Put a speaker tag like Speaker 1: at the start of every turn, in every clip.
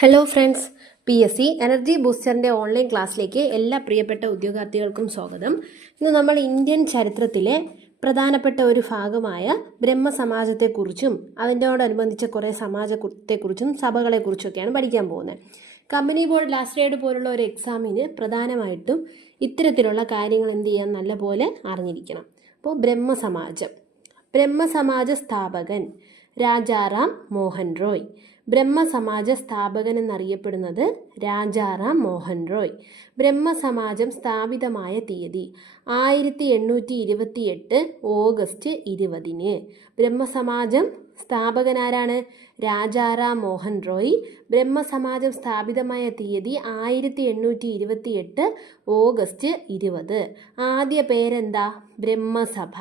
Speaker 1: Hello friends P S C energy ബൂസ്റ്ററിന്റെ online ക്ലാസ്സിലേക്ക് എല്ലാ പ്രിയപ്പെട്ട ഉദ്യോഗാർത്ഥികൾക്കും സ്വാഗതം. ഇന്ന് നമ്മൾ ഇന്ത്യൻ ചരിത്രത്തിലെ പ്രധാനപ്പെട്ട ഒരു ഭാഗമായ ബ്രഹ്മസമാജത്തെക്കുറിച്ചും അതിനോടനുബന്ധിച്ച കുറേ സമാജത്തെക്കുറിച്ചും സഭകളെക്കുറിച്ചൊക്കെയാണ് പഠിക്കാൻ പോകുന്നത്. കമ്പനി ബോർഡ് ലാസ്റ്റ് ഗ്രേഡ് പോലുള്ള ഒരു എക്സാമിന് പ്രധാനമായിട്ടും ഇത്തരത്തിലുള്ള കാര്യങ്ങൾ എന്ത് ചെയ്യാൻ നല്ലപോലെ അറിഞ്ഞിരിക്കണം. അപ്പോൾ ബ്രഹ്മസമാജം. ബ്രഹ്മസമാജ സ്ഥാപകൻ രാജാറാം മോഹൻ റോയ്. ബ്രഹ്മസമാജ സ്ഥാപകൻ എന്നറിയപ്പെടുന്നത് രാജാറാം മോഹൻ റോയ്. ബ്രഹ്മസമാജം സ്ഥാപിതമായ തീയതി ആയിരത്തി എണ്ണൂറ്റി ഇരുപത്തി എട്ട് ഓഗസ്റ്റ് ഇരുപതിന്. ബ്രഹ്മസമാജം സ്ഥാപകനാരാണ്? രാജാറാം മോഹൻ റോയ്. ബ്രഹ്മസമാജം സ്ഥാപിതമായ തീയതി ആയിരത്തി എണ്ണൂറ്റി ഇരുപത്തി എട്ട് ഓഗസ്റ്റ് ഇരുപത്. ആദ്യ പേരെന്താ? ബ്രഹ്മസഭ.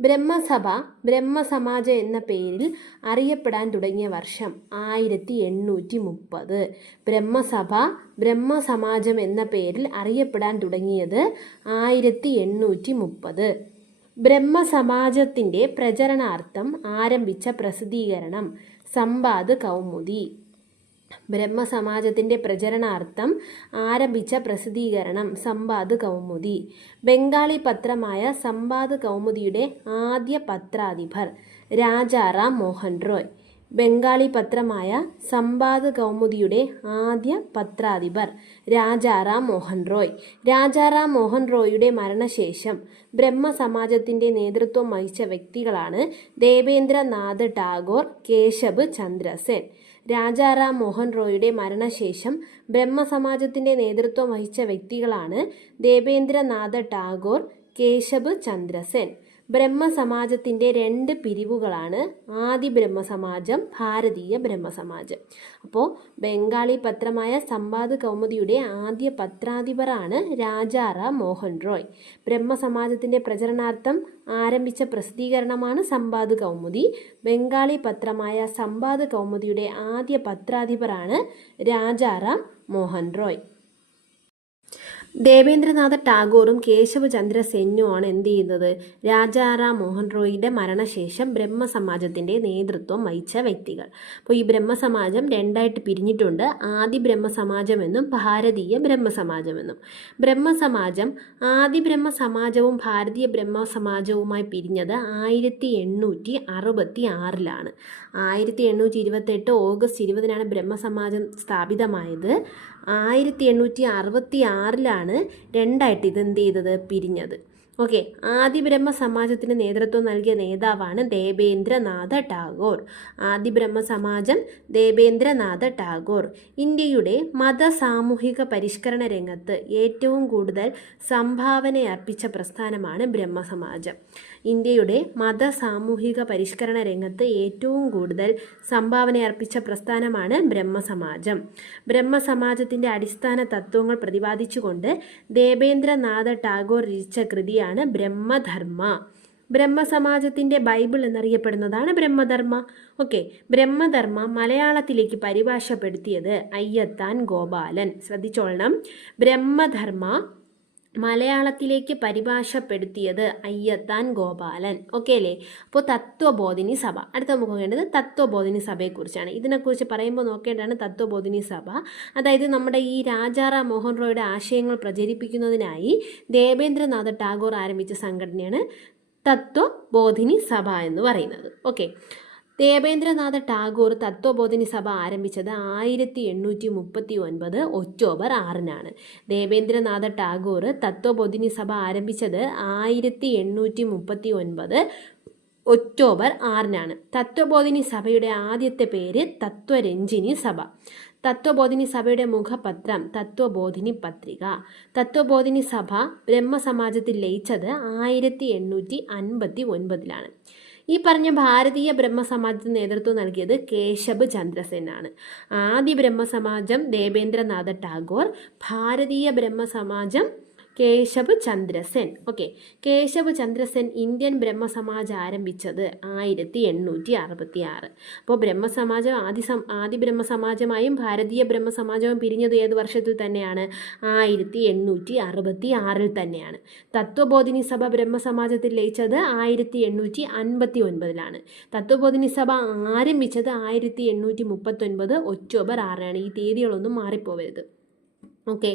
Speaker 1: ബ്രഹ്മസഭ ബ്രഹ്മസമാജ എന്ന പേരിൽ അറിയപ്പെടാൻ തുടങ്ങിയ വർഷം ആയിരത്തി എണ്ണൂറ്റി മുപ്പത് ബ്രഹ്മസഭ ബ്രഹ്മസമാജം എന്ന പേരിൽ അറിയപ്പെടാൻ തുടങ്ങിയത് ആയിരത്തി എണ്ണൂറ്റി മുപ്പത് ബ്രഹ്മസമാജത്തിന്റെ പ്രചരണാർത്ഥം ആരംഭിച്ച പ്രസിദ്ധീകരണം സമ്പാദ് കൗമുദി. ബ്രഹ്മസമാജത്തിന്റെ പ്രചരണാർത്ഥം ആരംഭിച്ച പ്രസിദ്ധീകരണം സമ്പാദ് കൗമുദി. ബംഗാളി പത്രമായ സമ്പാദ് കൗമുദിയുടെ ആദ്യ പത്രാധിപർ രാജാറാം മോഹൻ റോയ്. ബംഗാളി പത്രമായ സമ്പാദ് കൗമുദിയുടെ ആദ്യ പത്രാധിപർ രാജാറാം മോഹൻ റോയ്. രാജാറാം മോഹൻ റോയിയുടെ മരണശേഷം ബ്രഹ്മസമാജത്തിന്റെ നേതൃത്വം വഹിച്ച വ്യക്തികളാണ് ദേവേന്ദ്രനാഥ് ടാഗോർ കേശബ് ചന്ദ്രസെൻ. രാജാറാം മോഹൻ റോയിയുടെ മരണശേഷം ബ്രഹ്മസമാജത്തിന്റെ നേതൃത്വം വഹിച്ച വ്യക്തികളാണ് ദേവേന്ദ്രനാഥ ടാഗോർ കേശബ് ചന്ദ്രസെൻ. ബ്രഹ്മസമാജത്തിന്റെ രണ്ട് പിരിവുകളാണ് ആദി ബ്രഹ്മസമാജം ഭാരതീയ ബ്രഹ്മസമാജം. അപ്പോൾ ബംഗാളി പത്രമായ സമ്പാദ് കൗമുദിയുടെ ആദ്യ പത്രാധിപറാണ് രാജാറാം മോഹൻ റോയ്. ബ്രഹ്മസമാജത്തിന്റെ പ്രചരണാർത്ഥം ആരംഭിച്ച പ്രസിദ്ധീകരണമാണ് സമ്പാദ് കൗമുദി. ബംഗാളി പത്രമായ സമ്പാദ് കൗമുദിയുടെ ആദ്യ പത്രാധിപറാണ് രാജാറാം മോഹൻ റോയ്. ദേവേന്ദ്രനാഥ ടാഗോറും കേശവചന്ദ്ര സെന്നുമാണ് എന്ത് ചെയ്യുന്നത് രാജാറാം മോഹൻ റോയിയുടെ മരണശേഷം ബ്രഹ്മസമാജത്തിന്റെ നേതൃത്വം വഹിച്ച വ്യക്തികൾ. അപ്പോൾ ഈ ബ്രഹ്മസമാജം രണ്ടായിട്ട് പിരിഞ്ഞിട്ടുണ്ട്. ആദി ബ്രഹ്മസമാജമെന്നും ഭാരതീയ ബ്രഹ്മസമാജമെന്നും. ബ്രഹ്മസമാജം ആദി ബ്രഹ്മസമാജവും ഭാരതീയ ബ്രഹ്മസമാജവുമായി പിരിഞ്ഞത് ആയിരത്തി എണ്ണൂറ്റി അറുപത്തി ആറിലാണ് ആയിരത്തി എണ്ണൂറ്റി ഇരുപത്തെട്ട് ഓഗസ്റ്റ് ഇരുപതിനാണ് ബ്രഹ്മസമാജം സ്ഥാപിതമായത്. ആയിരത്തി എണ്ണൂറ്റി അറുപത്തി ആറിലാണ് രണ്ടായിട്ട് ഇത് എന്ത് ചെയ്തത്? പിരിഞ്ഞത്. ഓക്കെ. ആദിബ്രഹ്മ സമാജത്തിന് നേതൃത്വം നൽകിയ നേതാവാണ് ദേവേന്ദ്രനാഥ ടാഗോർ. ആദിബ്രഹ്മ സമാജം ദേവേന്ദ്രനാഥ ടാഗോർ. ഇന്ത്യയുടെ മത സാമൂഹിക പരിഷ്കരണ രംഗത്ത് ഏറ്റവും കൂടുതൽ സംഭാവന അർപ്പിച്ച പ്രസ്ഥാനമാണ് ബ്രഹ്മസമാജം. ഇന്ത്യയുടെ മത സാമൂഹിക പരിഷ്കരണ രംഗത്ത് ഏറ്റവും കൂടുതൽ സംഭാവന അർപ്പിച്ച പ്രസ്ഥാനമാണ് ബ്രഹ്മസമാജം. ബ്രഹ്മസമാജത്തിന്റെ അടിസ്ഥാന തത്വങ്ങൾ പ്രതിപാദിച്ചുകൊണ്ട് ദേവേന്ദ്രനാഥ ടാഗോർ രചിച്ച കൃതിയാണ് ബ്രഹ്മധർമ്മ. ബ്രഹ്മസമാജത്തിന്റെ ബൈബിൾ എന്നറിയപ്പെടുന്നതാണ് ബ്രഹ്മധർമ്മ. ഓക്കെ ബ്രഹ്മധർമ്മ മലയാളത്തിലേക്ക് പരിഭാഷപ്പെടുത്തിയത് അയ്യത്താൻ ഗോപാലൻ. ശ്രദ്ധിച്ചോളണം. ബ്രഹ്മധർമ്മ മലയാളത്തിലേക്ക് പരിഭാഷപ്പെടുത്തിയത് അയ്യത്താൻ ഗോപാലൻ. ഓക്കെ അല്ലേ അപ്പോൾ തത്വബോധിനി സഭ. അടുത്ത നമുക്ക് നോക്കേണ്ടത് തത്വബോധിനി സഭയെക്കുറിച്ചാണ്. ഇതിനെക്കുറിച്ച് പറയുമ്പോൾ നോക്കേണ്ടതാണ് തത്വബോധിനി സഭ. അതായത് നമ്മുടെ ഈ രാജാറാം മോഹൻ റോയുടെ ആശയങ്ങൾ പ്രചരിപ്പിക്കുന്നതിനായി ദേവേന്ദ്രനാഥ് ടാഗോർ ആരംഭിച്ച സംഘടനയാണ് തത്വബോധിനി സഭ എന്ന് പറയുന്നത്. ഓക്കെ ദേവേന്ദ്രനാഥ ടാഗോർ തത്വബോധിനി സഭ ആരംഭിച്ചത് ആയിരത്തി എണ്ണൂറ്റി മുപ്പത്തി ഒൻപത് ഒക്ടോബർ ആറിനാണ്. ദേവേന്ദ്രനാഥ ടാഗോർ തത്വബോധിനി സഭ ആരംഭിച്ചത് ആയിരത്തി എണ്ണൂറ്റി മുപ്പത്തി ഒൻപത് ഒക്ടോബർ ആറിനാണ്. തത്വബോധിനി സഭയുടെ ആദ്യത്തെ പേര് തത്വരഞ്ജിനി സഭ. തത്വബോധിനി സഭയുടെ മുഖപത്രം തത്വബോധിനി പത്രിക. തത്വബോധിനി സഭ ബ്രഹ്മസമാജത്തിൽ ലയിച്ചത് ആയിരത്തി എണ്ണൂറ്റി അൻപത്തി ഒൻപതിലാണ് ഈ പറഞ്ഞ ഭാരതീയ ബ്രഹ്മസമാജത്തിന് നേതൃത്വം നൽകിയത് കേശബ് ചന്ദ്രസെനാണ് ആദ്യ ബ്രഹ്മസമാജം ദേവേന്ദ്രനാഥ ടാഗോർ ഭാരതീയ ബ്രഹ്മസമാജം കേശവ് ചന്ദ്രസെൻ ഓക്കെ കേശവ് ചന്ദ്രസെൻ ഇന്ത്യൻ ബ്രഹ്മസമാജം ആരംഭിച്ചത് ആയിരത്തി എണ്ണൂറ്റി അറുപത്തി ആറ് അപ്പോൾ ബ്രഹ്മസമാജം ആദ്യ സം ആദി ബ്രഹ്മസമാജമായും ഭാരതീയ ബ്രഹ്മസമാജവും പിരിഞ്ഞത് ഏത് വർഷത്തിൽ തന്നെയാണ്? ആയിരത്തി എണ്ണൂറ്റി അറുപത്തി ആറിൽ തന്നെയാണ്. തത്വബോധിനി സഭ ബ്രഹ്മസമാജത്തിൽ ലയിച്ചത് ആയിരത്തി എണ്ണൂറ്റി അൻപത്തി ഒൻപതിലാണ് തത്വബോധിനി സഭ ആരംഭിച്ചത് ആയിരത്തി എണ്ണൂറ്റി മുപ്പത്തൊൻപത് ഒക്ടോബർ ആറിനാണ്. ഈ തീയതികളൊന്നും മാറിപ്പോവരുത്. ഓക്കെ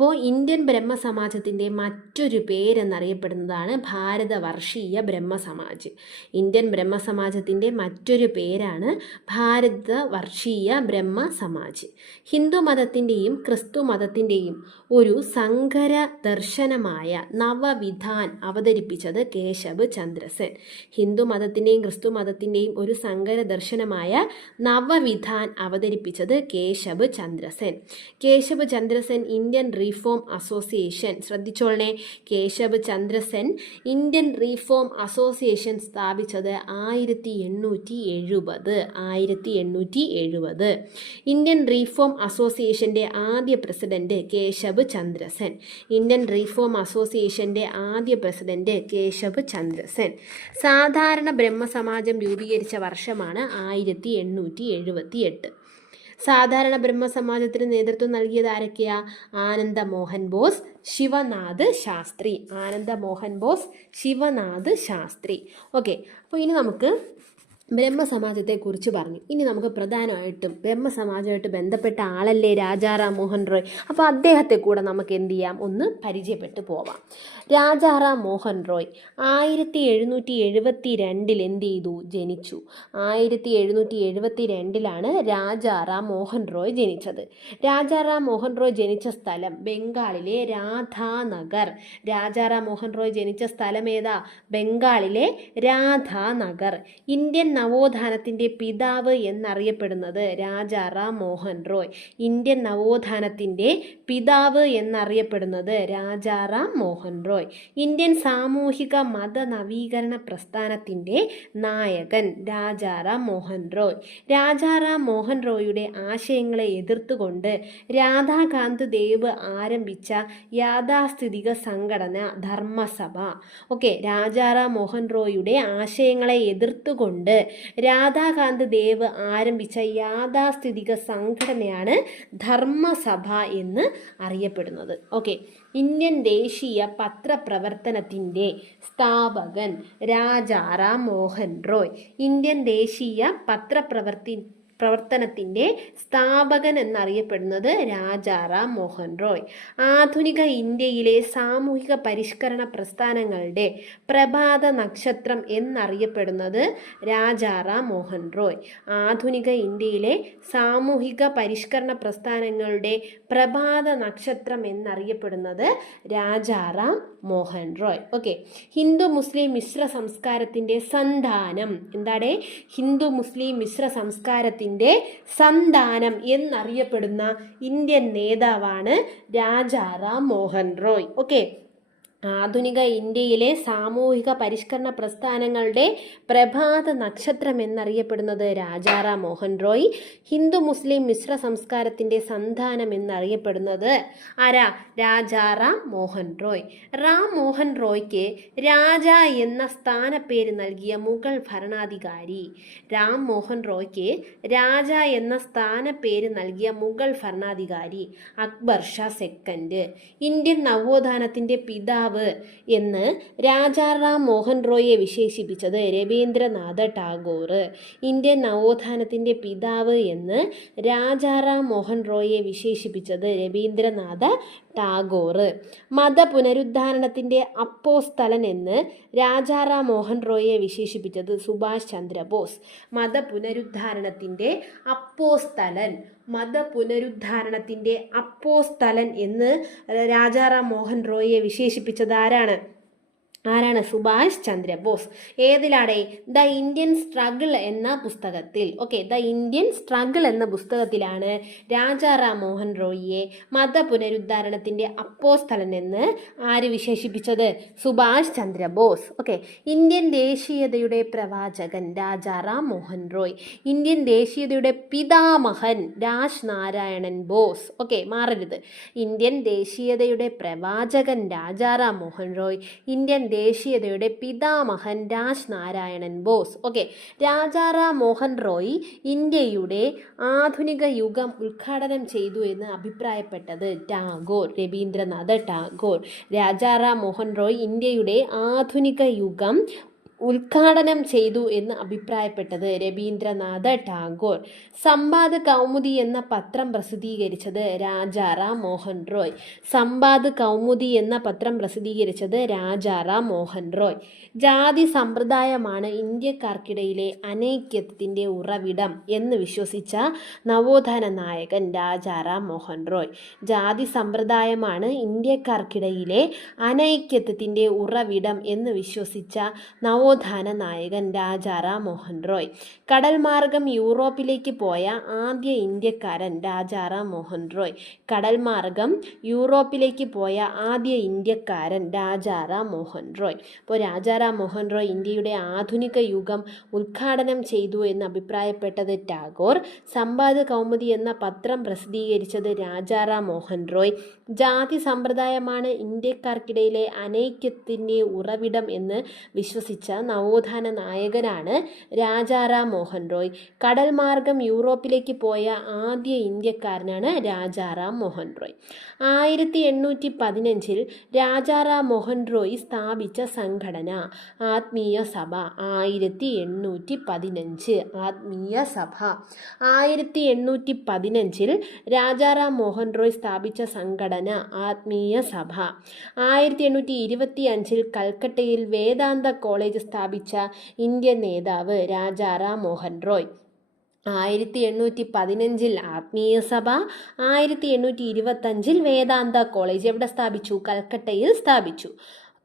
Speaker 1: അപ്പോൾ ഇന്ത്യൻ ബ്രഹ്മസമാജത്തിന്റെ മറ്റൊരു പേരെന്നറിയപ്പെടുന്നതാണ് ഭാരതവർഷീയ ബ്രഹ്മസമാജ്. ഇന്ത്യൻ ബ്രഹ്മസമാജത്തിന്റെ മറ്റൊരു പേരാണ് ഭാരതവർഷീയ ബ്രഹ്മസമാജ്. ഹിന്ദു മതത്തിന്റെയും ക്രിസ്തു മതത്തിന്റെയും ഒരു സങ്കര ദർശനമായ നവവിധാൻ അവതരിപ്പിച്ചത് കേശവ് ചന്ദ്രസെൻ. ഹിന്ദു മതത്തിന്റെയും ക്രിസ്തു മതത്തിന്റെയും ഒരു സങ്കര ദർശനമായ നവവിധാൻ അവതരിപ്പിച്ചത് Keshav Chandra Sen. Keshav Chandra Sen Indian reform association ശ്രദ്ധിച്ചോളണേ. Keshav Chandra Sen Indian reform association സ്ഥാപിച്ചത് ആയിരത്തി എണ്ണൂറ്റി എഴുപത് ആയിരത്തി എണ്ണൂറ്റി എഴുപത് ഇന്ത്യൻ റീഫോം അസോസിയേഷന്റെ ആദ്യ president Keshav Chandra Sen. Indian reform അസോസിയേഷന്റെ ആദ്യ പ്രസിഡന്റ് കേശവ് ചന്ദ്രസെൻ. സാധാരണ ബ്രഹ്മസമാജം രൂപീകരിച്ച വർഷമാണ് ആയിരത്തി എണ്ണൂറ്റി എഴുപത്തി എട്ട് സാധാരണ ബ്രഹ്മസമാജത്തിന് നേതൃത്വം നൽകിയത് ആരൊക്കെയാ? ആനന്ദ മോഹൻ ബോസ് ശിവനാഥ് ശാസ്ത്രി. ആനന്ദ മോഹൻ ബോസ് ശിവനാഥ് ശാസ്ത്രി. ഓക്കെ അപ്പോൾ ഇനി നമുക്ക് ബ്രഹ്മസമാജത്തെക്കുറിച്ച് പറഞ്ഞു. ഇനി നമുക്ക് പ്രധാനമായിട്ടും ബ്രഹ്മസമാജമായിട്ട് ബന്ധപ്പെട്ട ആളല്ലേ രാജാറാം മോഹൻ റോയ്? അപ്പോൾ അദ്ദേഹത്തെ കൂടെ നമുക്ക് എന്ത് ചെയ്യാം? ഒന്ന് പരിചയപ്പെട്ടു പോവാം. രാജാറാം മോഹൻ റോയ് ആയിരത്തി എഴുന്നൂറ്റി എഴുപത്തി രണ്ടിൽ എന്ത് ചെയ്തു? ജനിച്ചു. ആയിരത്തി എഴുന്നൂറ്റി എഴുപത്തി രണ്ടിലാണ് രാജാറാം മോഹൻ റോയ് ജനിച്ചത്. രാജാറാം മോഹൻ റോയ് ജനിച്ച സ്ഥലം ബംഗാളിലെ രാധാനഗർ. രാജാറാം മോഹൻ റോയ് ജനിച്ച സ്ഥലം ഏതാ? ബംഗാളിലെ രാധാനഗർ. ഇന്ത്യൻ നവോത്ഥാനത്തിന്റെ പിതാവ് എന്നറിയപ്പെടുന്നത് രാജാറാം മോഹൻ റോയ്. ഇന്ത്യൻ നവോത്ഥാനത്തിന്റെ പിതാവ് എന്നറിയപ്പെടുന്നത് രാജാറാം മോഹൻ റോയ്. ഇന്ത്യൻ സാമൂഹിക മത നവീകരണ പ്രസ്ഥാനത്തിന്റെ നായകൻ രാജാറാം മോഹൻ റോയ്. രാജാറാം മോഹൻ റോയുടെ ആശയങ്ങളെ എതിർത്തുകൊണ്ട് രാധാകാന്ത് ദേവ് ആരംഭിച്ച യാഥാസ്ഥിതിക സംഘടന ധർമ്മസഭ. ഓക്കെ രാജാറാം മോഹൻ റോയുടെ ആശയങ്ങളെ എതിർത്തുകൊണ്ട് രാധാകാന്ത് ദേവ് ആരംഭിച്ച യാഥാസ്ഥിതിക സംഘടനയാണ് ധർമ്മസഭ എന്ന് അറിയപ്പെടുന്നത്. ഓക്കെ ഇന്ത്യൻ ദേശീയ പത്രപ്രവർത്തനത്തിന്റെ സ്ഥാപകൻ രാജാറാം മോഹൻ റോയ്. ഇന്ത്യൻ ദേശീയ പത്രപ്രവർത്തി പ്രവർത്തനത്തിന്റെ സ്ഥാപകൻ എന്നറിയപ്പെടുന്നത് രാജാറാം മോഹൻ റോയ്. ആധുനിക ഇന്ത്യയിലെ സാമൂഹിക പരിഷ്കരണ പ്രസ്ഥാനങ്ങളുടെ പ്രഭാത നക്ഷത്രം എന്നറിയപ്പെടുന്നത് രാജാറാം മോഹൻ റോയ്. ആധുനിക ഇന്ത്യയിലെ സാമൂഹിക പരിഷ്കരണ പ്രസ്ഥാനങ്ങളുടെ പ്രഭാത നക്ഷത്രം എന്നറിയപ്പെടുന്നത് രാജാറാം മോഹൻ റോയ്. ഓക്കെ. ഹിന്ദു മുസ്ലിം മിശ്ര സംസ്കാരത്തിന്റെ സന്താനം. എന്താടേ ഹിന്ദു മുസ്ലിം മിശ്ര സംസ്കാരത്തിന്റെ സന്താനം എന്നറിയപ്പെടുന്ന ഇന്ത്യൻ നേതാവാണ് രാജാറാം മോഹൻ റോയ്. ഓക്കെ ആധുനിക ഇന്ത്യയിലെ സാമൂഹിക പരിഷ്കരണ പ്രസ്ഥാനങ്ങളുടെ പ്രഭാത നക്ഷത്രം എന്നറിയപ്പെടുന്നത് രാജാറാം മോഹൻ റോയ് ഹിന്ദു മുസ്ലിം മിശ്ര സംസ്കാരത്തിന്റെ സന്താനം എന്നറിയപ്പെടുന്നത് ആരാ? രാജാറാം മോഹൻ റോയ്. റാം മോഹൻ റോയ്ക്ക് രാജ എന്ന സ്ഥാനപ്പേര് നൽകിയ മുഗൾ ഭരണാധികാരി. രാം മോഹൻ റോയ്ക്ക് രാജ എന്ന സ്ഥാനപ്പേര് നൽകിയ മുഗൾ ഭരണാധികാരി അക്ബർ ഷാ സെക്കൻഡ്. ഇന്ത്യൻ നവോത്ഥാനത്തിന്റെ പിതാവ് എന്ന് രാജാറാം മോഹൻ റോയിയെ വിശേഷിപ്പിച്ചത് രവീന്ദ്രനാഥ ടാഗോർ. ഇന്ത്യൻ നവോത്ഥാനത്തിന്റെ പിതാവ് എന്ന് രാജാറാം മോഹൻ റോയിയെ വിശേഷിപ്പിച്ചത് രവീന്ദ്രനാഥ ടാഗോർ. മത പുനരുദ്ധാരണത്തിന്റെ അപ്പോസ്തലൻ എന്ന് രാജാറാം മോഹൻ റോയിയെ വിശേഷിപ്പിച്ചത് സുഭാഷ് ചന്ദ്രബോസ്. മത പുനരുദ്ധാരണത്തിന്റെ അപ്പോസ്തലൻ. മത പുനരുദ്ധാരണത്തിന്റെ അപ്പോസ്തലൻ എന്ന് രാജാറാം മോഹൻ റോയിയെ വിശേഷിപ്പിച്ചത് ആരാണ്? ആരാണ്? സുഭാഷ് ചന്ദ്രബോസ്. ഏതിലാടെ? ദ ഇന്ത്യൻ സ്ട്രഗിൾ എന്ന പുസ്തകത്തിൽ. ഓക്കെ ദ ഇന്ത്യൻ സ്ട്രഗിൾ എന്ന പുസ്തകത്തിലാണ് രാജാറാം മോഹൻ റോയിയെ മത പുനരുദ്ധാരണത്തിന്റെ അപ്പോസ്തലൻ എന്ന് ആര് വിശേഷിപ്പിച്ചത്? സുഭാഷ് ചന്ദ്രബോസ്. ഓക്കെ ഇന്ത്യൻ ദേശീയതയുടെ പ്രവാചകൻ രാജാറാം മോഹൻ റോയ്. ഇന്ത്യൻ ദേശീയതയുടെ പിതാമഹൻ രാജ് നാരായണൻ ബോസ്. ഓക്കെ മാറരുത്. ഇന്ത്യൻ ദേശീയതയുടെ പ്രവാചകൻ രാജാറാം മോഹൻ റോയ്. ഇന്ത്യൻ ദേശീയതയുടെ പിതാമഹൻ രാജ് നാരായണൻ ബോസ് ഓക്കെ രാജാറാം മോഹൻ റോയ് ഇന്ത്യയുടെ ആധുനിക യുഗം ഉദ്ഘാടനം ചെയ്തു എന്ന് അഭിപ്രായപ്പെട്ടത് ടാഗോർ രവീന്ദ്രനാഥ് ടാഗോർ. രാജാറാം മോഹൻ റോയ് ഇന്ത്യയുടെ ആധുനിക യുഗം ഉദ്ഘാടനം ചെയ്തു എന്ന് അഭിപ്രായപ്പെട്ടത് രവീന്ദ്രനാഥ് ടാഗോർ. സമ്പാദ് കൗമുദി എന്ന പത്രം പ്രസിദ്ധീകരിച്ചത് രാജാറാം മോഹൻ റോയ്. സമ്പാദ് കൗമുദി എന്ന പത്രം പ്രസിദ്ധീകരിച്ചത് രാജാറാം മോഹൻ റോയ്. ജാതി സമ്പ്രദായമാണ് ഇന്ത്യക്കാർക്കിടയിലെ അനൈക്യത്തിന്റെ ഉറവിടം എന്ന് വിശ്വസിച്ച നവോത്ഥാന നായകൻ രാജാറാം മോഹൻ റോയ്. ജാതി സമ്പ്രദായമാണ് ഇന്ത്യക്കാർക്കിടയിലെ അനൈക്യത്തിന്റെ ഉറവിടം എന്ന് വിശ്വസിച്ച നവോത്ഥാന നായകൻ രാജാറാം മോഹൻ റോയ്. കടൽ മാർഗം യൂറോപ്പിലേക്ക് പോയ ആദ്യ ഇന്ത്യക്കാരൻ രാജാറാം മോഹൻ റോയ്. കടൽ മാർഗം യൂറോപ്പിലേക്ക് പോയ ആദ്യ ഇന്ത്യക്കാരൻ രാജാറാം മോഹൻ റോയ്. അപ്പോൾ രാജാറാം മോഹൻ റോയ് ഇന്ത്യയുടെ ആധുനിക യുഗം ഉദ്ഘാടനം ചെയ്തു എന്ന് അഭിപ്രായപ്പെട്ടത് ടാഗോർ. സമ്പാദ കൗമുദി എന്ന പത്രം പ്രസിദ്ധീകരിച്ചത് രാജാറാം മോഹൻ റോയ്. ജാതി സമ്പ്രദായമാണ് ഇന്ത്യക്കാർക്കിടയിലെ അനൈക്യത്തിന്റെ ഉറവിടം എന്ന് വിശ്വസിച്ച നവോത്ഥാന നായകനാണ് രാജാറാം മോഹൻ റോയ്. കടൽ മാർഗം യൂറോപ്പിലേക്ക് പോയ ആദ്യ ഇന്ത്യക്കാരനാണ് രാജാറാം മോഹൻ റോയ്. ആയിരത്തി എണ്ണൂറ്റി പതിനഞ്ചിൽ രാജാറാം മോഹൻ റോയ് സ്ഥാപിച്ച സംഘടന ആത്മീയ സഭ. ആയിരത്തി എണ്ണൂറ്റി പതിനഞ്ച് ആത്മീയ സഭ. ആയിരത്തി എണ്ണൂറ്റി പതിനഞ്ചിൽ രാജാറാം മോഹൻ റോയ് സ്ഥാപിച്ച സംഘടന ആത്മീയ സഭ. ആയിരത്തി എണ്ണൂറ്റി ഇരുപത്തി അഞ്ചിൽ കൽക്കട്ടയിൽ വേദാന്ത കോളേജ് സ്ഥാപിച്ച ഇന്ത്യൻ നേതാവ് രാജാറാം മോഹൻ റോയ്. ആയിരത്തി എണ്ണൂറ്റി പതിനഞ്ചിൽ ആത്മീയ സഭ ആയിരത്തി എണ്ണൂറ്റി ഇരുപത്തഞ്ചിൽ വേദാന്ത കോളേജ് എവിടെ സ്ഥാപിച്ചു? കൽക്കട്ടയിൽ സ്ഥാപിച്ചു.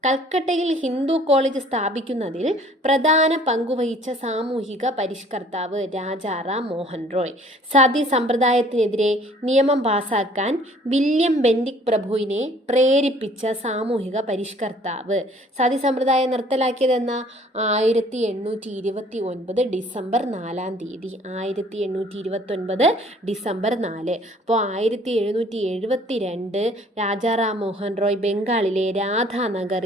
Speaker 1: കൽക്കട്ടയിൽ ഹിന്ദു കോളേജ് സ്ഥാപിക്കുന്നതിൽ പ്രധാന പങ്കുവഹിച്ച സാമൂഹിക പരിഷ്കർത്താവ് രാജാറാം മോഹൻ റോയ്. സതി സമ്പ്രദായത്തിനെതിരെ നിയമം പാസാക്കാൻ വില്യം ബെൻഡിക് പ്രഭുവിനെ പ്രേരിപ്പിച്ച സാമൂഹിക പരിഷ്കർത്താവ്. സതി സമ്പ്രദായം നിർത്തലാക്കിയതെന്ന ആയിരത്തി എണ്ണൂറ്റി ഇരുപത്തി ഒൻപത് ഡിസംബർ നാലാം തീയതി ആയിരത്തി എണ്ണൂറ്റി ഇരുപത്തൊൻപത് ഡിസംബർ നാല്. അപ്പോൾ ആയിരത്തി എഴുന്നൂറ്റി എഴുപത്തി രണ്ട് രാജാറാം മോഹൻ റോയ് ബംഗാളിലെ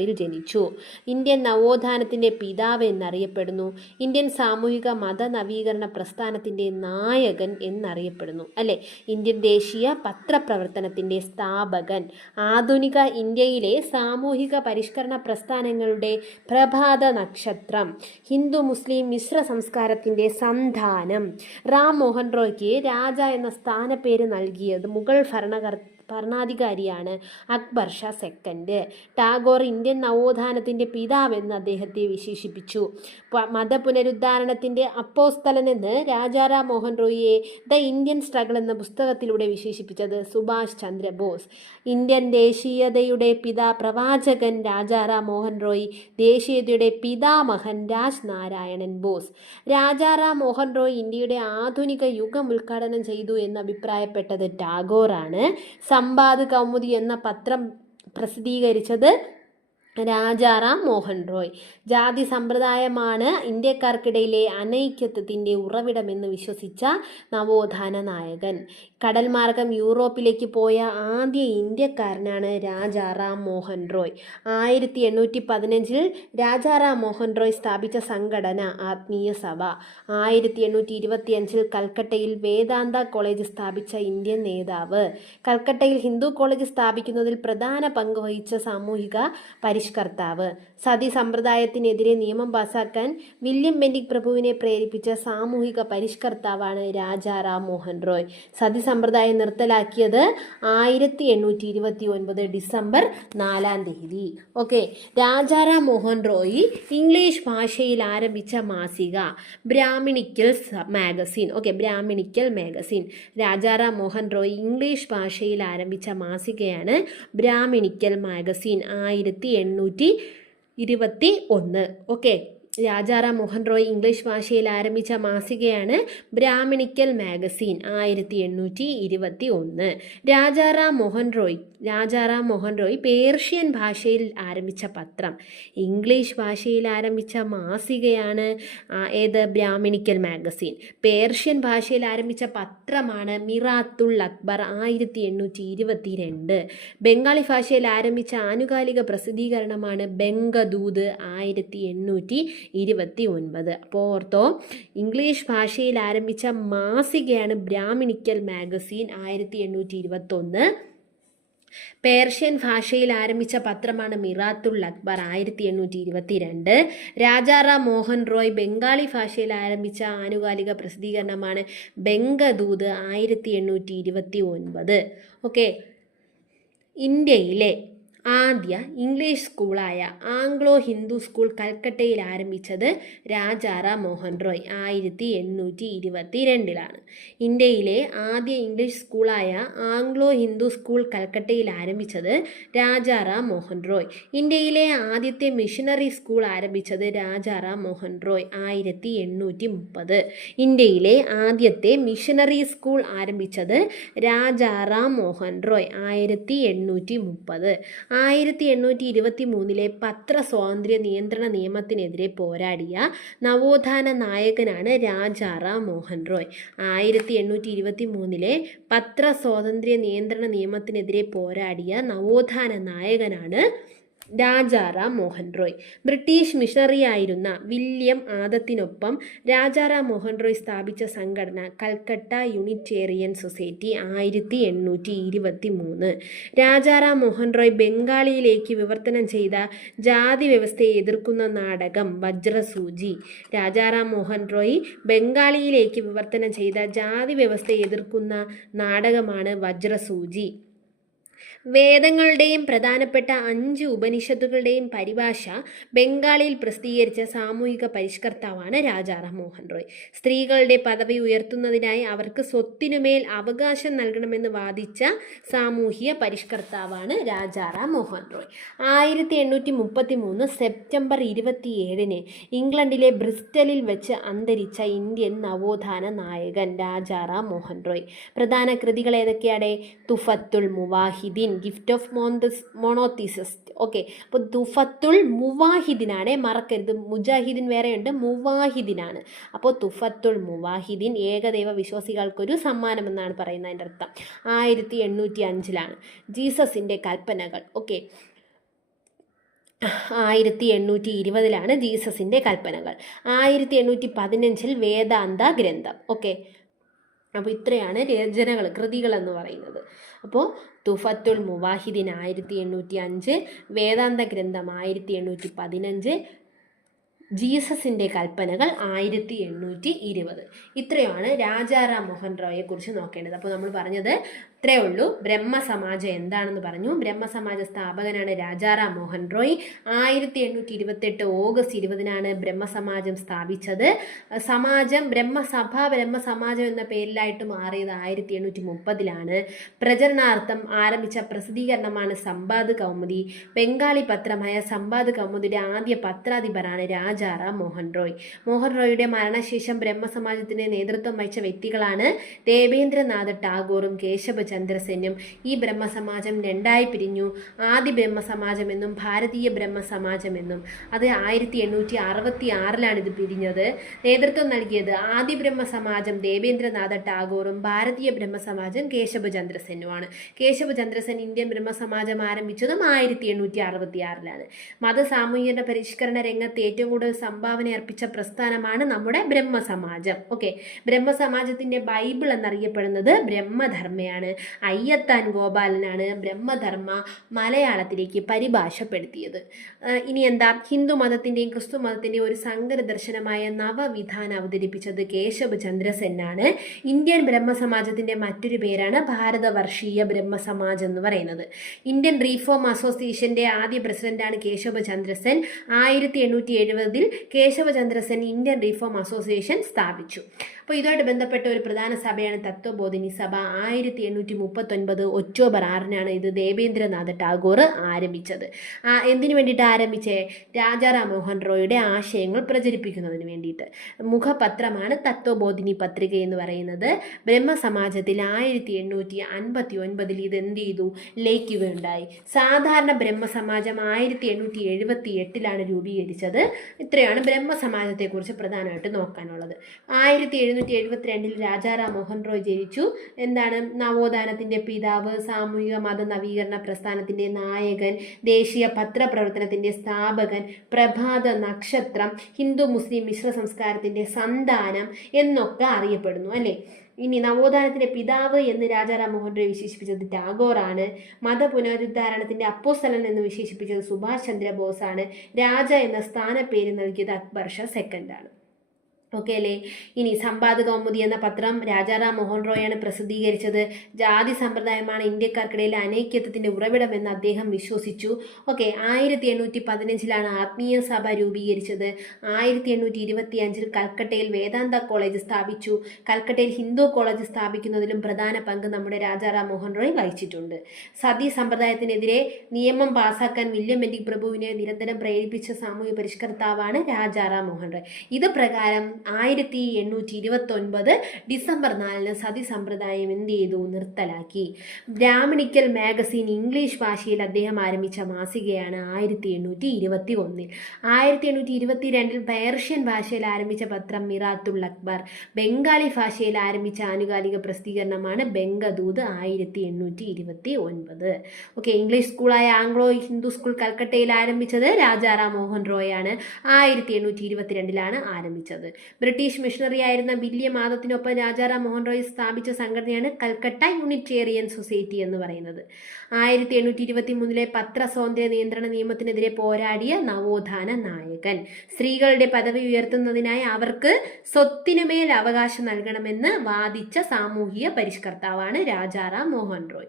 Speaker 1: രാധാനഗറിൽ ജനിച്ചു. ഇന്ത്യൻ നവോത്ഥാനത്തിന്റെ പിതാവ് എന്നറിയപ്പെടുന്നു. ഇന്ത്യൻ സാമൂഹിക മത നവീകരണ പ്രസ്ഥാനത്തിന്റെ നായകൻ എന്നറിയപ്പെടുന്നു. അല്ലെ? ഇന്ത്യൻ ദേശീയ പത്രപ്രവർത്തനത്തിന്റെ സ്ഥാപകൻ. ആധുനിക ഇന്ത്യയിലെ സാമൂഹിക പരിഷ്കരണ പ്രസ്ഥാനങ്ങളുടെ പ്രഭാത നക്ഷത്രം. ഹിന്ദു മുസ്ലിം മിശ്ര സംസ്കാരത്തിന്റെ സന്ധാനം റാം മോഹൻ റോയ്ക്ക് രാജ എന്ന സ്ഥാനപ്പേര് നൽകിയത് മുഗൾ ഭരണകർ ഭരണാധികാരിയാണ് അക്ബർ ഷാ സെക്കൻഡ്. ടാഗോർ ഇന്ത്യൻ നവോത്ഥാനത്തിന്റെ പിതാവെന്ന് അദ്ദേഹത്തെ വിശേഷിപ്പിച്ചു. മത മതപുനരുദ്ധാരണത്തിന്റെ അപ്പോസ്തലൻ എന്ന് രാജാറാം മോഹൻ റോയിയെ ദ ഇന്ത്യൻ സ്ട്രഗിൾ എന്ന പുസ്തകത്തിലൂടെ വിശേഷിപ്പിച്ചത് സുഭാഷ് ചന്ദ്രബോസ്. ഇന്ത്യൻ ദേശീയതയുടെ പിതാ പ്രവാചകൻ രാജാറാം മോഹൻ റോയ് ദേശീയതയുടെ പിതാമഹൻ രാജ് നാരായണൻ ബോസ്. രാജാറാം മോഹൻ റോയ് ഇന്ത്യയുടെ ആധുനിക യുഗം ഉദ്ഘാടനം ചെയ്തു എന്ന് അഭിപ്രായപ്പെട്ടത് ടാഗോറാണ്. സമ്പാദ് കൗമുദി എന്ന പത്രം പ്രസിദ്ധീകരിച്ചത് രാജാറാം മോഹൻ റോയ്. ജാതി സമ്പ്രദായമാണ് ഇന്ത്യക്കാർക്കിടയിലെ അനൈക്യത്വത്തിന്റെ ഉറവിടമെന്ന് വിശ്വസിച്ച നവോത്ഥാന നായകൻ. കടൽ മാർഗം യൂറോപ്പിലേക്ക് പോയ ആദ്യ ഇന്ത്യക്കാരനാണ് രാജാറാം മോഹൻ റോയ്. ആയിരത്തി എണ്ണൂറ്റി പതിനഞ്ചിൽ രാജാറാം മോഹൻ റോയ് സ്ഥാപിച്ച സംഘടന ആത്മീയ സഭ. ആയിരത്തി എണ്ണൂറ്റി ഇരുപത്തി അഞ്ചിൽ കൽക്കട്ടയിൽ വേദാന്ത കോളേജ് സ്ഥാപിച്ച ഇന്ത്യൻ നേതാവ്. കൽക്കട്ടയിൽ ഹിന്ദു കോളേജ് സ്ഥാപിക്കുന്നതിൽ പ്രധാന പങ്ക് വഹിച്ച സാമൂഹിക പരിഷ്കർത്താവ്. സതി സമ്പ്രദായത്തിനെതിരെ നിയമം പാസാക്കാൻ വില്യം ബെൻഡിക് പ്രഭുവിനെ പ്രേരിപ്പിച്ച സാമൂഹിക പരിഷ്കർത്താവാണ് രാജാറാം മോഹൻ റോയ്. സതി സമ്പ്രദായം നിർത്തലാക്കിയത് ആയിരത്തി എണ്ണൂറ്റി ഇരുപത്തി ഒൻപത് ഡിസംബർ നാലാം തീയതി. ഓക്കെ രാജാറാം മോഹൻ റോയ് ഇംഗ്ലീഷ് ഭാഷയിൽ ആരംഭിച്ച മാസിക Brahminical magazine. Okay Brahminical magazine. Rajaram Mohan Roy English ഭാഷയിൽ ആരംഭിച്ച മാസികയാണ് ബ്രാഹ്മിണിക്കൽ മാഗസിൻ. ആയിരത്തി എണ്ണൂറ്റി ഇരുപത്തി ഒന്ന്. ഓക്കെ രാജാറാം മോഹൻ റോയ് ഇംഗ്ലീഷ് ഭാഷയിൽ ആരംഭിച്ച മാസികയാണ് ബ്രാഹ്മണിക്കൽ മാഗസീൻ ആയിരത്തി എണ്ണൂറ്റി ഇരുപത്തി ഒന്ന് രാജാറാം മോഹൻ റോയ് രാജാറാം മോഹൻ റോയ് പേർഷ്യൻ ഭാഷയിൽ ആരംഭിച്ച പത്രം. ഇംഗ്ലീഷ് ഭാഷയിൽ ആരംഭിച്ച മാസികയാണ് ഏത്? Brahmanical magazine. പേർഷ്യൻ ഭാഷയിൽ ആരംഭിച്ച പത്രമാണ് മിറാത്തുൾ അക്ബർ ആയിരത്തി എണ്ണൂറ്റി ഇരുപത്തി രണ്ട് ബംഗാളി ഭാഷയിൽ ആരംഭിച്ച ആനുകാലിക പ്രസിദ്ധീകരണമാണ് ബംഗദൂത് ആയിരത്തി എണ്ണൂറ്റി ഇരുപത്തി ഒൻപത് അപ്പോൾ ഓർത്തോ ഇംഗ്ലീഷ് ഭാഷയിൽ ആരംഭിച്ച മാസികയാണ് ബ്രാഹ്മിണിക്കൽ മാഗസീൻ ആയിരത്തി എണ്ണൂറ്റി ഇരുപത്തൊന്ന് പേർഷ്യൻ ഭാഷയിൽ ആരംഭിച്ച പത്രമാണ് മിറാത്തുൽ അക്ബർ ആയിരത്തി എണ്ണൂറ്റി ഇരുപത്തി രണ്ട് രാജാറാം മോഹൻ റോയ് ബംഗാളി ഭാഷയിൽ ആരംഭിച്ച ആനുകാലിക പ്രസിദ്ധീകരണമാണ് ബംഗദൂത് ആയിരത്തി എണ്ണൂറ്റി ഇരുപത്തി ഒൻപത് ഓക്കെ. ഇന്ത്യയിലെ ആദ്യ ഇംഗ്ലീഷ് സ്കൂളായ ആംഗ്ലോ ഹിന്ദു സ്കൂൾ കൽക്കട്ടയിൽ ആരംഭിച്ചത് രാജാറാം മോഹൻ റോയ് ആയിരത്തി എണ്ണൂറ്റി ഇരുപത്തി രണ്ടിലാണ് ഇന്ത്യയിലെ ആദ്യ ഇംഗ്ലീഷ് സ്കൂളായ ആംഗ്ലോ ഹിന്ദു സ്കൂൾ കൽക്കട്ടയിൽ ആരംഭിച്ചത് രാജാറാം മോഹൻ റോയ്. ഇന്ത്യയിലെ ആദ്യത്തെ മിഷനറി സ്കൂൾ ആരംഭിച്ചത് രാജാറാം മോഹൻ റോയ് ആയിരത്തി എണ്ണൂറ്റി മുപ്പത്. ഇന്ത്യയിലെ ആദ്യത്തെ മിഷനറി സ്കൂൾ ആരംഭിച്ചത് രാജാറാം മോഹൻ റോയ് ആയിരത്തി എണ്ണൂറ്റി മുപ്പത്. ആയിരത്തി എണ്ണൂറ്റി ഇരുപത്തി മൂന്നിലെ പത്ര സ്വാതന്ത്ര്യ നിയന്ത്രണ നിയമത്തിനെതിരെ പോരാടിയ നവോത്ഥാന നായകനാണ് രാജാറാം മോഹൻ റോയ്. ആയിരത്തി എണ്ണൂറ്റി ഇരുപത്തി മൂന്നിലെ പത്ര സ്വാതന്ത്ര്യ നിയന്ത്രണ നിയമത്തിനെതിരെ പോരാടിയ നവോത്ഥാന നായകനാണ് രാജാറാം മോഹൻ റോയ്. ബ്രിട്ടീഷ് മിഷണറിയായിരുന്ന വില്യം ആദത്തിനൊപ്പം രാജാറാം മോഹൻ റോയ് സ്ഥാപിച്ച സംഘടന കൽക്കട്ട യൂണിറ്റേറിയൻ സൊസൈറ്റി ആയിരത്തി എണ്ണൂറ്റി ഇരുപത്തി മൂന്ന് രാജാറാം മോഹൻ റോയ് ബംഗാളിയിലേക്ക് വിവർത്തനം ചെയ്ത ജാതി വ്യവസ്ഥയെ എതിർക്കുന്ന നാടകം വജ്രസൂചി. രാജാറാം മോഹൻ റോയ് ബംഗാളിയിലേക്ക് വിവർത്തനം ചെയ്ത ജാതി വ്യവസ്ഥയെ എതിർക്കുന്ന നാടകമാണ് വജ്രസൂചി. വേദങ്ങളുടെയും പ്രധാനപ്പെട്ട അഞ്ച് ഉപനിഷത്തുകളുടെയും പരിഭാഷ ബംഗാളിയിൽ പ്രസിദ്ധീകരിച്ച സാമൂഹിക പരിഷ്കർത്താവാണ് രാജാറാം മോഹൻ റോയ്. സ്ത്രീകളുടെ പദവി ഉയർത്തുന്നതിനായി അവർക്ക് സ്വത്തിനുമേൽ അവകാശം നൽകണമെന്ന് വാദിച്ച സാമൂഹിക പരിഷ്കർത്താവാണ് രാജാറാം മോഹൻ റോയ്. ആയിരത്തി എണ്ണൂറ്റി മുപ്പത്തി മൂന്ന് സെപ്റ്റംബർ ഇരുപത്തിയേഴിന് ഇംഗ്ലണ്ടിലെ ബ്രിസ്റ്റലിൽ വെച്ച് അന്തരിച്ച ഇന്ത്യൻ നവോത്ഥാന നായകൻ രാജാറാം മോഹൻ റോയ്. പ്രധാന കൃതികൾ ഏതൊക്കെയാണ്? തുഫത്തുൽ മുവാഹിദീൻ ഗിഫ്റ്റ് ഓഫ് മോന്തസ് മോണോത്തീസസ് ഓക്കെ അപ്പോൾ തുഫത്തുൽ മുവാഹിദിനാണ്. മറക്കരുത്. മുജാഹിദിൻ വേറെയുണ്ട്. മുവാഹിദിനാണ്. അപ്പോൾ തുഫത്തുൽ മുവാഹിദിൻ ഏകദൈവ വിശ്വാസികൾക്കൊരു സമ്മാനം എന്നാണ് പറയുന്നത് അതിന്റെ അർത്ഥം. ആയിരത്തി എണ്ണൂറ്റി അഞ്ചിലാണ് ജീസസിന്റെ കൽപ്പനകൾ. ഓക്കെ ആയിരത്തി എണ്ണൂറ്റി ഇരുപതിലാണ് ജീസസിന്റെ കൽപ്പനകൾ. ആയിരത്തി എണ്ണൂറ്റി പതിനഞ്ചിൽ വേദാന്ത ഗ്രന്ഥം. ഓക്കെ അപ്പോൾ ഇത്രയാണ് രചനകൾ കൃതികൾ എന്ന് പറയുന്നത്. അപ്പോൾ തുഫത്തുൽ മുവാഹിദിൻ ആയിരത്തി എണ്ണൂറ്റി അഞ്ച് വേദാന്ത ഗ്രന്ഥം ആയിരത്തി എണ്ണൂറ്റി പതിനഞ്ച് ജീസസിന്റെ കൽപ്പനകൾ ആയിരത്തി എണ്ണൂറ്റി ഇരുപത് ഇത്രയുമാണ് രാജാറാം മോഹൻ റോയെ കുറിച്ച് നോക്കേണ്ടത്. അപ്പോൾ നമ്മൾ പറഞ്ഞത് ഇത്രയേ ഉള്ളൂ. ബ്രഹ്മസമാജം എന്താണെന്ന് പറഞ്ഞു. ബ്രഹ്മസമാജ സ്ഥാപകനാണ് രാജാറാം മോഹൻ റോയ്. ആയിരത്തി എണ്ണൂറ്റി ഇരുപത്തെട്ട് ഓഗസ്റ്റ് ഇരുപതിനാണ് ബ്രഹ്മസമാജം സ്ഥാപിച്ചത്. സമാജം ബ്രഹ്മസഭ ബ്രഹ്മസമാജം എന്ന പേരിലായിട്ട് മാറിയത് ആയിരത്തി എണ്ണൂറ്റി മുപ്പതിലാണ് പ്രചരണാർത്ഥം ആരംഭിച്ച പ്രസിദ്ധീകരണമാണ് സമ്പാദ് കൗമുദി. ബംഗാളി പത്രമായ സമ്പാദ് കൗമുദിയുടെ ആദ്യ പത്രാധിപരാണ് രാജാറാം മോഹൻ റോയ്. മോഹൻ റോയിയുടെ മരണശേഷം ബ്രഹ്മസമാജത്തിന് നേതൃത്വം വഹിച്ച വ്യക്തികളാണ് ദേവേന്ദ്രനാഥ് ടാഗോറും കേശവ ചന്ദ്രസെന്നും ഈ ബ്രഹ്മസമാജം രണ്ടായി പിരിഞ്ഞു. ആദ്യ ബ്രഹ്മസമാജമെന്നും ഭാരതീയ ബ്രഹ്മസമാജമെന്നും. അത് ആയിരത്തി എണ്ണൂറ്റി അറുപത്തി ആറിലാണ് ഇത് പിരിഞ്ഞത്. നേതൃത്വം നൽകിയത് ആദ്യ ബ്രഹ്മസമാജം ദേവേന്ദ്രനാഥ ടാഗോറും ഭാരതീയ ബ്രഹ്മസമാജം കേശവ ചന്ദ്രസെനുമാണ് കേശവ ചന്ദ്രസെൻ ഇന്ത്യൻ ബ്രഹ്മസമാജം ആരംഭിച്ചതും ആയിരത്തി എണ്ണൂറ്റി അറുപത്തി ആറിലാണ് മത സാമൂഹിക പരിഷ്കരണ രംഗത്ത് ഏറ്റവും കൂടുതൽ സംഭാവന അർപ്പിച്ച പ്രസ്ഥാനമാണ് നമ്മുടെ ബ്രഹ്മസമാജം. ഓക്കെ. ബ്രഹ്മസമാജത്തിന്റെ ബൈബിൾ എന്നറിയപ്പെടുന്നത് ബ്രഹ്മധർമ്മയാണ്. അയ്യത്താൻ ഗോപാലനാണ് ബ്രഹ്മധർമ്മ മലയാളത്തിലേക്ക് പരിഭാഷപ്പെടുത്തിയത്. ഇനി എന്താ? ഹിന്ദു മതത്തിന്റെയും ക്രിസ്തു മതത്തിന്റെയും ഒരു സങ്കര ദർശനമായ നവവിധാനം അവതരിപ്പിച്ചത് കേശവ് ചന്ദ്രസെന്നാണ്. ഇന്ത്യൻ ബ്രഹ്മസമാജത്തിന്റെ മറ്റൊരു പേരാണ് ഭാരതവർഷീയ ബ്രഹ്മസമാജ് എന്ന് പറയുന്നത്. ഇന്ത്യൻ റീഫോം അസോസിയേഷന്റെ ആദ്യ പ്രസിഡന്റാണ് കേശവ ചന്ദ്രസെൻ. ആയിരത്തി എണ്ണൂറ്റി എഴുപതിൽ Keshab Chandrasen Indian reform association സ്ഥാപിച്ചു. അപ്പോൾ ഇതുമായിട്ട് ബന്ധപ്പെട്ട ഒരു പ്രധാന സഭയാണ് തത്വബോധിനി സഭ. ആയിരത്തി എണ്ണൂറ്റി മുപ്പത്തൊൻപത് ഒക്ടോബർ ആറിനാണ് ഇത് ദേവേന്ദ്രനാഥ് ടാഗോർ ആരംഭിച്ചത്. എന്തിനു വേണ്ടിയിട്ട് ആരംഭിച്ചേ? രാജാറാം മോഹൻ റോയുടെ ആശയങ്ങൾ പ്രചരിപ്പിക്കുന്നതിന് വേണ്ടിയിട്ട്. മുഖപത്രമാണ് തത്വബോധിനി പത്രിക എന്ന് പറയുന്നത്. ബ്രഹ്മസമാജത്തിൽ ആയിരത്തി എണ്ണൂറ്റി അൻപത്തി ഒൻപതിൽ ഇത് എന്ത് ചെയ്തു? ലയിക്കുകയുണ്ടായി. സാധാരണ ബ്രഹ്മസമാജം ആയിരത്തി എണ്ണൂറ്റി എഴുപത്തി എട്ടിലാണ് രൂപീകരിച്ചത്. ഇത്രയാണ് ബ്രഹ്മസമാജത്തെക്കുറിച്ച് പ്രധാനമായിട്ട് നോക്കാനുള്ളത്. ആയിരത്തി എഴുന്നൂറ്റി എഴുപത്തിരണ്ടിൽ രാജാറാം മോഹൻ റോയ് ജനിച്ചു. എന്താണ്? നവോത്ഥാനത്തിന്റെ പിതാവ് സാമൂഹിക മത നവീകരണ പ്രസ്ഥാനത്തിന്റെ നായകൻ ദേശീയ പത്രപ്രവർത്തനത്തിന്റെ സ്ഥാപകൻ പ്രഭാത നക്ഷത്രം ഹിന്ദു മുസ്ലിം മിശ്ര സംസ്കാരത്തിന്റെ സന്താനം എന്നൊക്കെ അറിയപ്പെടുന്നു അല്ലേ? ഇനി നവോത്ഥാനത്തിന്റെ പിതാവ് എന്ന് രാജാറാം മോഹൻ റോയ് വിശേഷിപ്പിച്ചത് ടാഗോറാണ്. മത പുനരുദ്ധാരണത്തിന്റെ അപ്പോസ്തലൻ എന്ന് വിശേഷിപ്പിച്ചത് സുഭാഷ് ചന്ദ്രബോസാണ്. രാജ എന്ന സ്ഥാനപ്പേര് നൽകിയത് അക്ബർ ഷാ സെക്കൻഡാണ്. ഓക്കെ അല്ലേ ഇനി സമ്പാദ കൗമുദി എന്ന പത്രം രാജാറാം മോഹൻ റോയാണ് പ്രസിദ്ധീകരിച്ചത്. ജാതി സമ്പ്രദായമാണ് ഇന്ത്യക്കാർക്കിടയിൽ അനൈക്യത്വത്തിന്റെ ഉറവിടമെന്ന് അദ്ദേഹം വിശ്വസിച്ചു. ഓക്കെ ആയിരത്തി എണ്ണൂറ്റി പതിനഞ്ചിലാണ് ആത്മീയ സഭ രൂപീകരിച്ചത്. ആയിരത്തി എണ്ണൂറ്റി ഇരുപത്തി അഞ്ചിൽ കൽക്കട്ടയിൽ വേദാന്ത കോളേജ് സ്ഥാപിച്ചു. കൽക്കട്ടയിൽ ഹിന്ദു കോളേജ് സ്ഥാപിക്കുന്നതിലും പ്രധാന പങ്ക് നമ്മുടെ രാജാറാം മോഹൻ റോയ് വഹിച്ചിട്ടുണ്ട്. സതി സമ്പ്രദായത്തിനെതിരെ നിയമം പാസാക്കാൻ വില്യം എൻഡി പ്രഭുവിനെ നിരന്തരം പ്രേരിപ്പിച്ച സാമൂഹ്യ പരിഷ്കർത്താവാണ് രാജാറാം മോഹൻ റോയ്. ഇത് പ്രകാരം ആയിരത്തി എണ്ണൂറ്റി ഇരുപത്തി ഒൻപത് ഡിസംബർ നാലിന് സതി സമ്പ്രദായം എന്ത് ചെയ്തു? നിർത്തലാക്കി. ബ്രാഹ്മണിക്കൽ മാഗസിൻ ഇംഗ്ലീഷ് ഭാഷയിൽ അദ്ദേഹം ആരംഭിച്ച മാസികയാണ് ആയിരത്തി എണ്ണൂറ്റി ഇരുപത്തി ഒന്നിൽ ആയിരത്തി എണ്ണൂറ്റി ഇരുപത്തി രണ്ടിൽ പേർഷ്യൻ ഭാഷയിൽ ആരംഭിച്ച പത്രം മിറാത്തുൽ അക്ബർ. ബംഗാളി ഭാഷയിൽ ആരംഭിച്ച ആനുകാലിക പ്രസിദ്ധീകരണമാണ് ബംഗദൂത് ആയിരത്തി എണ്ണൂറ്റി ഇരുപത്തി ഒൻപത് ഓക്കെ ഇംഗ്ലീഷ് സ്കൂളായ ആംഗ്ലോ ഹിന്ദു സ്കൂൾ കൽക്കട്ടയിൽ ആരംഭിച്ചത് രാജാറാം മോഹൻ റോയ് ആണ്. ആയിരത്തി എണ്ണൂറ്റി ഇരുപത്തിരണ്ടിലാണ് ആരംഭിച്ചത്. ബ്രിട്ടീഷ് മിഷണറി ആയിരുന്ന വില്യം ആദത്തിനൊപ്പം രാജാറാം മോഹൻ റോയ് സ്ഥാപിച്ച സംഘടനയാണ് കൽക്കട്ട യൂണിറ്റേറിയൻ സൊസൈറ്റി എന്ന് പറയുന്നത്. ആയിരത്തി എണ്ണൂറ്റി ഇരുപത്തി മൂന്നിലെ പത്ര സ്വാതന്ത്ര്യ നിയന്ത്രണ നിയമത്തിനെതിരെ പോരാടിയ നവോത്ഥാന നായകൻ. സ്ത്രീകളുടെ പദവി ഉയർത്തുന്നതിനായി അവർക്ക് സ്വത്തിനുമേൽ അവകാശം നൽകണമെന്ന് വാദിച്ച സാമൂഹിക പരിഷ്കർത്താവാണ് രാജാറാം മോഹൻ റോയ്.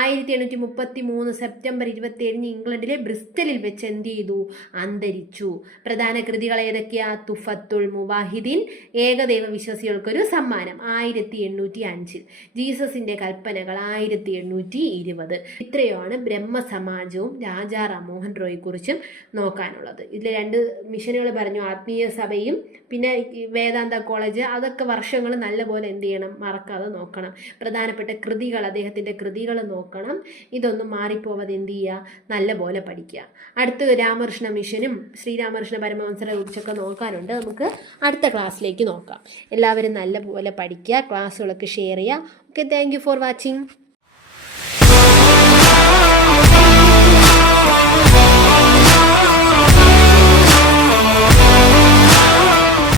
Speaker 1: ആയിരത്തി എണ്ണൂറ്റി മുപ്പത്തി മൂന്ന് സെപ്റ്റംബർ ഇരുപത്തി ഏഴിന് ഇംഗ്ലണ്ടിലെ ബ്രിസ്റ്റലിൽ വെച്ച് എന്ത് ചെയ്തു? അന്തരിച്ചു. പ്രധാന കൃതികൾ ഏതൊക്കെയാ? തുഫത്തുൽ മുവാഹിദീൻ ഏകദൈവ വിശ്വാസികൾക്കൊരു സമ്മാനം. ആയിരത്തി എണ്ണൂറ്റി അഞ്ചിൽ ജീസസിന്റെ കൽപ്പനകൾ ആയിരത്തി എണ്ണൂറ്റി ഇരുപത് ഇത്രയുമാണ് ബ്രഹ്മസമാജവും രാജാ റാംമോഹൻ റോയെക്കുറിച്ചും നോക്കാനുള്ളത്. ഇതിൽ രണ്ട് മിഷനുകൾ പറഞ്ഞു ആത്മീയ സഭയും പിന്നെ വേദാന്ത കോളേജ് അതൊക്കെ വർഷങ്ങൾ നല്ലപോലെ എന്ത് ചെയ്യണം മറക്കാതെ നോക്കണം. പ്രധാനപ്പെട്ട കൃതികൾ അദ്ദേഹത്തിന്റെ കൃതികൾ നോക്കണം. ഇതൊന്നും മാറിപ്പോവാതെ എന്ത് ചെയ്യുക നല്ലപോലെ പഠിക്കുക. അടുത്ത് രാമകൃഷ്ണ മിഷനും ശ്രീരാമകൃഷ്ണ പരമവംസരെ കുറിച്ചൊക്കെ നോക്കാനുണ്ട്. നമുക്ക് അടുത്ത ക്ലാസ്സിലേക്ക് നോക്കാം. എല്ലാവരും നല്ലപോലെ പഠിക്കുക ക്ലാസ്സുകളൊക്കെ ഷെയർ ചെയ്യുക. Okay thank for watching